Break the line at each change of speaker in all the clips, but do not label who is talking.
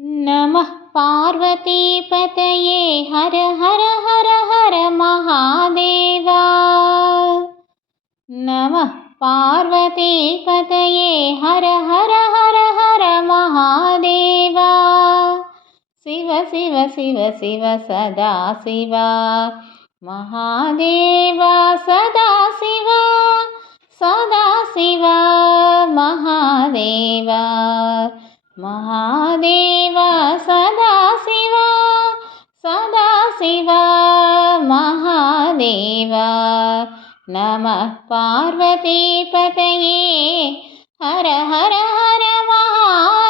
नमः पार्वतीपतये हर हर हर हर महादेवा। नमः पार्वतीपतये हर हर हर हर महादेवा। शिव शिव शिव शिव सदा शिवा। महादेवा सदा शिवा सदा शिवा महादेवा। महादेवा नमः पार्वतीपतये। हर हर हर महादेवा।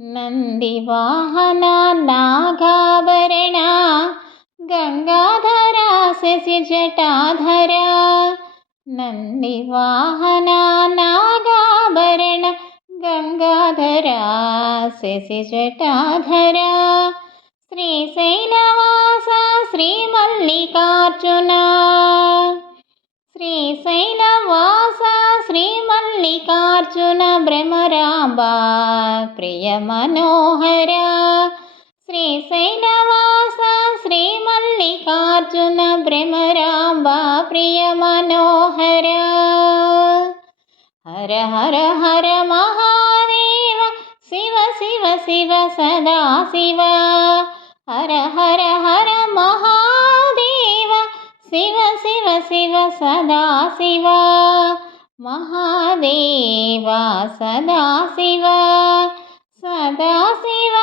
नन्दिवाहना नागाभरणा। गङ्गाधरा शशिजटाधरा नन्दिवाहना नागाभरण। गङ्गाधरा शशिजटाधरा श्रीशैलवास श्रीमल्लिकार्जुना श्रीशैलवास श्रीमल्लिकार्जुन भ्रमराम्बा प्रियमनोहरा श्रीशैलवास श्रीमल्लिकार्जुन भ्रमराम्बा प्रियमनोहरा हर हर हर महादेव शिव शिव शिव सदा शिव हर हर हर महादेव शिव शिव शिव सदा शिव। महादेवा सदा शिव सदा शिव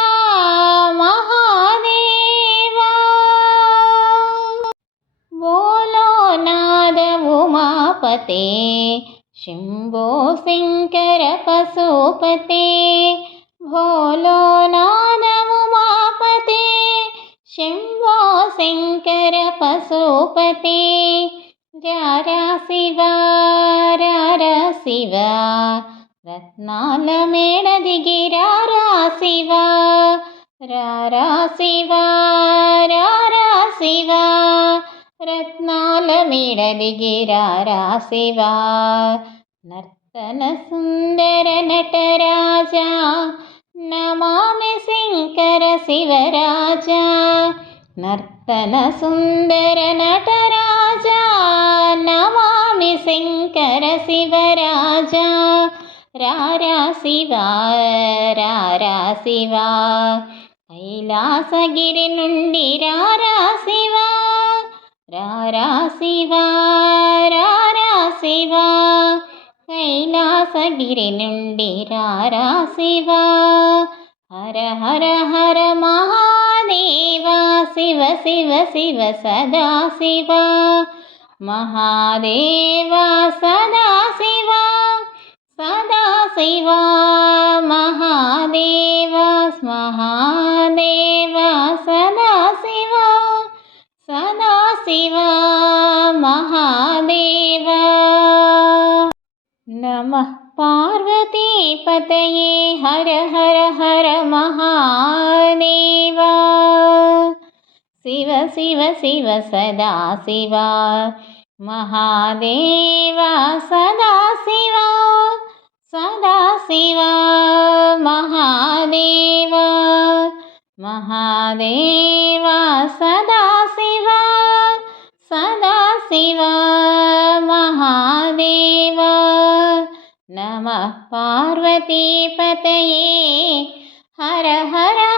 महादेवा। बोलो नाद उमापते शम्भो शङ्कर पशुपते। भोलो नाद पशुपते रारा शिवा रारा शिवा रत्नाल मेणदिगिरारा शिवा रारा शिवा रत्नाल सुन्दर नटराजा नमामि शङ्कर शिवराजा నర్తన సుందర నటరాజా నమామి శంకర శివరాజా. రారా శివా రారా శివా. కైలాసగిరి నుండి రారా శివా. రారా శివా రారా శివా. కైలాసగిరి నుండి రారా శివా. హర హర హర మహా దేవా శివ శివ శివ సదా శివ. మహాదేవా సదా శివ సదా శివ. మహాదేవా మహాదేవా సదా శివ సదా శివ. మహాదేవా. నమః. पार्वतीपतये हर हर हर महादेवा। शिव शिव शिव सदा शिवा। महादेवा सदा शिवा। सदा शिवा महादेवा। महादेवा सदा पार्वतीपतये हर हर